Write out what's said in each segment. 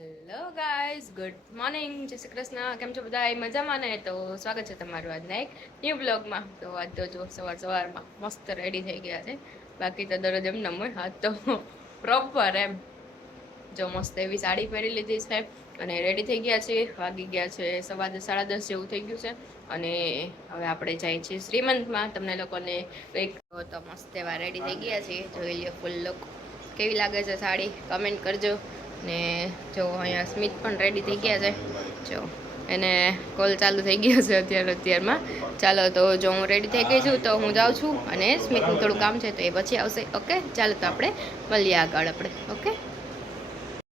Hello guys, good morning, જય શ્રી કૃષ્ણ. કેમ છો બધા? મજામાં ને? તો સ્વાગત છે તમારું આજના એક ન્યૂ બ્લોગમાં. તો આજ તો જો સવારમાં મસ્ત રેડી થઈ ગયા છે. બાકી તો દરરોજ એમ નમ હોય, આજ તો પ્રોપર એમ જો મસ્ત એવી સાડી પહેરી લીધી છે અને રેડી થઈ ગયા છે. વાગી ગયા છે 10:30 જેવું થઈ ગયું છે. અને હવે આપણે જઈએ છીએ શ્રીમંતમાં. તમને લોકોને કંઈક તો મસ્ત એવા રેડી થઈ ગયા છે. જોઈ લ્યો ફૂલ લુક. કેવી લાગે છે સાડી? કમેન્ટ કરજો. ને જો અહીંયા સ્મિત પણ રેડી થઈ ગયા છે. જો એને કોલ ચાલુ થઈ ગયો છે અત્યારમાં. ચાલો તો જો હું રેડી થઈ ગઈ છું તો હું જાઉં છું અને સ્મિતનું થોડું કામ છે તો એ પછી આવશે. ઓકે, ચાલો તો આપણે મળીએ આગળ આપણે. ઓકે,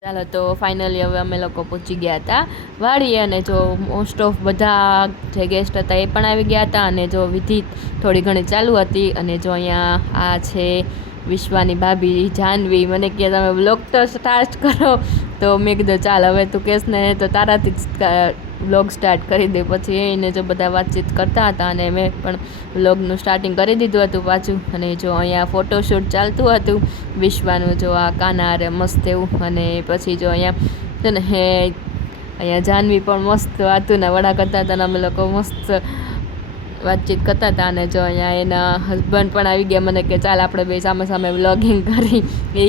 ચાલો તો ફાઇનલી હવે અમે લોકો પહોંચી ગયા હતા વાડીએ. અને જો મોસ્ટ ઓફ બધા જે ગેસ્ટ હતા એ પણ આવી ગયા હતા. અને જો વિધિ થોડી ઘણી ચાલુ હતી. અને જો અહીંયા આ છે વિશ્વાની ભાભી જાનવી. મને કહે તમે વ્લોગ તો સ્ટાર્ટ કરો. તો મેં કીધું ચાલ હવે તું કહેશ ને તો તારાથી જ વ્લોગ સ્ટાર્ટ કરી દે. પછી એને જો બધા વાતચીત કરતા હતા અને મેં પણ વ્લોગનું સ્ટાર્ટિંગ કરી દીધું હતું પાછું. અને જો અહીંયા ફોટોશૂટ ચાલતું હતું વિશ્વાનું. જો આ કાના મસ્ત એવું. અને પછી જો અહીંયા છે ને અહીંયા જાનવી પણ મસ્ત વાતુના વડા કરતા હતા અને અમે લોકો મસ્ત વાતચીત કરતા હતા. અને જો અહીંયા એના હસબન્ડ પણ આવી ગયા. મને કે ચાલ આપણે બે સામે સામે વ્લોગિંગ કરી. એ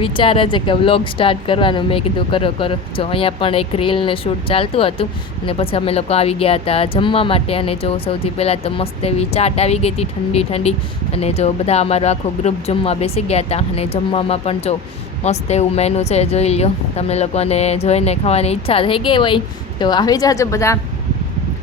વિચારે છે કે વ્લોગ સ્ટાર્ટ કરવાનું. મેં કીધું કરો કરો. જો અહીંયા પણ એક રીલને શૂટ ચાલતું હતું. અને પછી અમે લોકો આવી ગયા હતા જમવા માટે. અને જો સૌથી પહેલાં તો મસ્ત એવી ચાટ આવી ગઈ હતી ઠંડી ઠંડી. અને જો બધા અમારો આખો ગ્રુપ જમવા બેસી ગયા હતા. અને જમવામાં પણ જો મસ્ત એવું મેનુ છે, જોઈ લ્યો. તમને લોકોને જોઈને ખાવાની ઈચ્છા થઈ ગઈ હોય તો આવી જાજો બધા.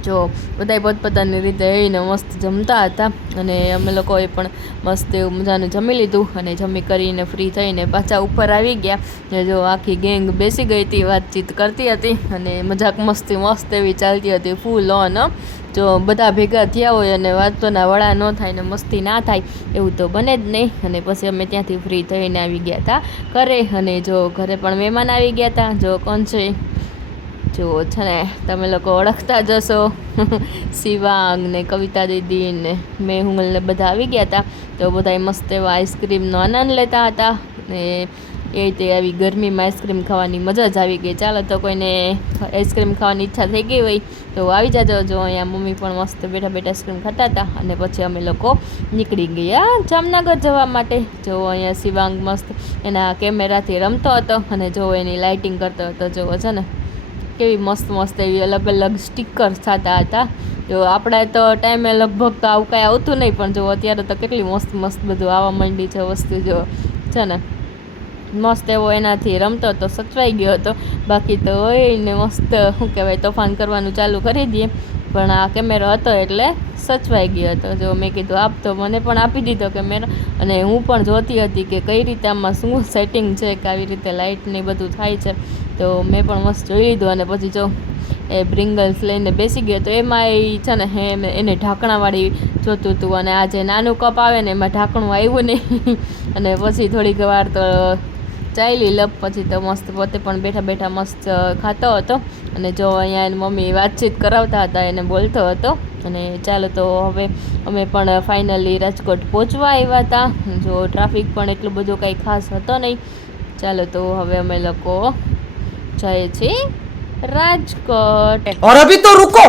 જો બધા પોતપોતાની રીતે એવીને મસ્ત જમતા હતા. અને અમે લોકોએ પણ મસ્ત એવું મજાનું જમી લીધું. અને જમી કરીને ફ્રી થઈને પાછા ઉપર આવી ગયા. ને જો આખી ગેંગ બેસી ગઈ હતી, વાતચીત કરતી હતી. અને મજાક મસ્તી મસ્ત એવી ચાલતી હતી ફૂલ ઓન. જો બધા ભેગા થયા હોય અને વાતોના વડા ન થાય ને મસ્તી ના થાય એવું તો બને જ નહીં. અને પછી અમે ત્યાંથી ફ્રી થઈને આવી ગયા હતા ઘરે. અને જો ઘરે પણ મહેમાન આવી ગયા હતા. જો કોણ છે? જો છે ને તમે લોકો ઓળખતા જશો. શિવાંગ ને કવિતા દીદી ને મેહુલ ને બધા આવી ગયા હતા. તો બધા મસ્ત એવા આઈસ્ક્રીમનો આનંદ લેતા હતા. ને એ રીતે આવી ગરમીમાં આઈસ્ક્રીમ ખાવાની મજા જ આવી ગઈ. ચાલો તો કોઈને આઈસ્ક્રીમ ખાવાની ઈચ્છા થઈ ગઈ હોય તો આવી જાજો. જો અહીંયા મમ્મી પણ મસ્ત બેઠા બેઠા આઈસ્ક્રીમ ખાતા હતા. અને પછી અમે લોકો નીકળી ગયા જામનગર જવા માટે. જો અહીંયા શિવાંગ મસ્ત એના કેમેરાથી રમતો હતો. અને જો એની લાઇટિંગ કરતો હતો. જો છે ને કેવી મસ્ત મસ્ત એવી અલગ અલગ સ્ટીકર્સ થતા હતા. જો આપણે તો ટાઈમે લગભગ તો આવું કાંઈ આવતું નહીં. પણ જો અત્યારે તો કેટલી મસ્ત મસ્ત બધું આવવા માંડી છે વસ્તુ. જો છે ને મસ્ત એવો એનાથી રમતો હતો, સચવાઈ ગયો હતો. બાકી તો હોય ને મસ્ત શું કહેવાય તોફાન કરવાનું ચાલુ કરી દઈએ. પણ આ કેમેરો હતો એટલે સચવાઈ ગયો હતો. જો મેં કીધું આપ, તો મને પણ આપી દીધો કેમેરો. અને હું પણ જોતી હતી કે કઈ રીતે આમાં શું સેટિંગ છે, કે આવી રીતે લાઇટ ને બધું થાય છે. તો મેં પણ મસ્ત જોઈ લીધું. અને પછી જો એ બ્રિંગલ્સ લઈને બેસી ગયો. તો એમાં એ છે ને એને ઢાંકણાવાળી જોતું હતું. અને આ જે નાનું કપ આવે ને એમાં ઢાંકણું આવ્યું નહીં. અને પછી થોડીક વાર તો ચાલી લપ. પછી તો મસ્ત પોતે પણ બેઠા બેઠા મસ્ત ખાતો હતો. અને જો અહીંયા એની મમ્મી વાતચીત કરાવતા હતા, એને બોલતો હતો. અને ચાલો તો હવે અમે પણ ફાઇનલી રાજકોટ પહોંચવા આવ્યા હતા. જો ટ્રાફિક પણ એટલું બધું કંઈ ખાસ હતો નહીં. ચાલો તો હવે અમે લોકો જઈએ છીએ રાજકોટ. और अभी तो रुको,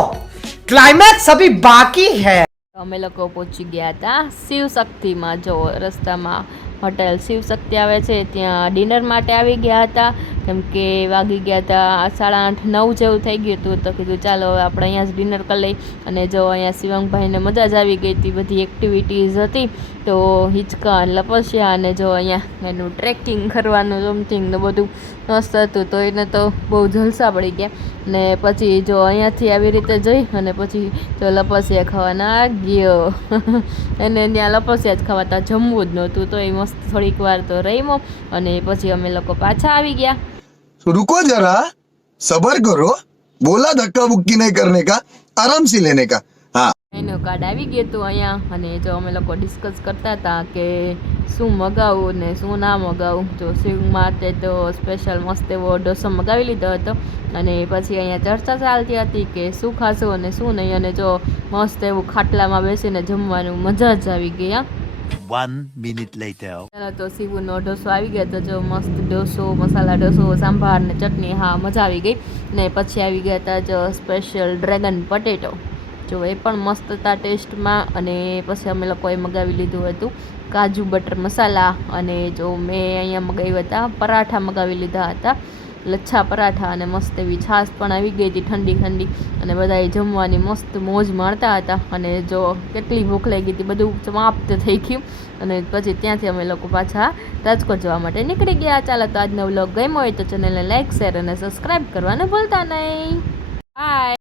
क्लाइमैक्स अभी बाकी है. અમે લોકો પહોંચી ગયા હતા શિવશક્તિમાં. જો રસ્તામાં હોટેલ શિવશક્તિ આવે છે ત્યાં ડિનર માટે આવી ગયા હતા. કેમ કે વાગી ગયા હતા 8:30 9 જેવું થઈ ગયું હતું. તો કીધું ચાલો હવે આપણે અહીંયા જ ડિનર કરી લઈ. અને જો અહીંયા શિવંગભાઈને મજા જ આવી ગઈ હતી. બધી એક્ટિવિટીઝ હતી. તો હિંચકા અને લપસ્યા. અને જો અહીંયા એનું ટ્રેકિંગ કરવાનું સમથિંગ ને બધું મસ્ત હતું. તો એને તો બહુ જલસા પડી ગયા. ને પછી જો અહીંયાથી આવી રીતે જઈ અને પછી જો લપસ્યા ખાવાના ગયો. એને ત્યાં લપસ્યા જ ખાવાતા, જમવું જ નહોતું. તો એ મસ્ત થોડીક વાર તો રહીમો. અને પછી અમે લોકો પાછા આવી ગયા. रुको जरा, सबर करो. बोला धक्का बुक्की नहीं करने का, आराम से लेने का. हाँ, એનું કાર્ડ આવી ગયું હતું અહીંયા. અને જો અમે લોકો ડિસ્કસ કરતા હતા કે શું મગાવું ને શું ના મગાવું. જો શિવ માટે તો સ્પેશિયલ મસ્ત એવો ઢોસો મગાવી લીધો હતો. અને પછી અહીંયા ચર્ચા ચાલતી હતી કે શું ખાશું અને શું નહીં. અને જો મસ્ત એવું ખાટલામાં બેસીને જમવાનું મજા જ આવી ગઈ. 1 minute later. ચાલો તો સીવુનો ઢોસો આવી ગયો તો જો મસ્ત ઢોસો મસાલા ઢોસો સાંભાર ને ચટણી હા મજા આવી ગઈ ને પછી આવી ગયા હતા જો સ્પેશિયલ ડ્રેગન પટેટો જો એ પણ મસ્ત હતા ટેસ્ટમાં અને પછી અમે લોકોએ મગાવી લીધું હતું કાજુ બટર મસાલા અને જો મેં અહીંયા મગાવ્યા હતા પરાઠા મગાવી લીધા હતા લચ્છા પરાઠા અને મસ્ત એવી છાશ પણ આવી ગઈ હતી ઠંડી ઠંડી અને બધાએ જમવાની મસ્ત મોજ માણતા હતા અને જો કેટલી ભૂખ લાગી હતી બધું સમાપ્ત થઈ ગયું અને પછી ત્યાંથી અમે લોકો પાછા રાજકોટ જવા માટે નીકળી ગયા. ચાલો તો આજનો વ્લોગ ગમ્યો હોય તો ચેનલને લાઈક શેર અને સબસ્ક્રાઈબ કરવાનું ભૂલતા નહીં. બાય.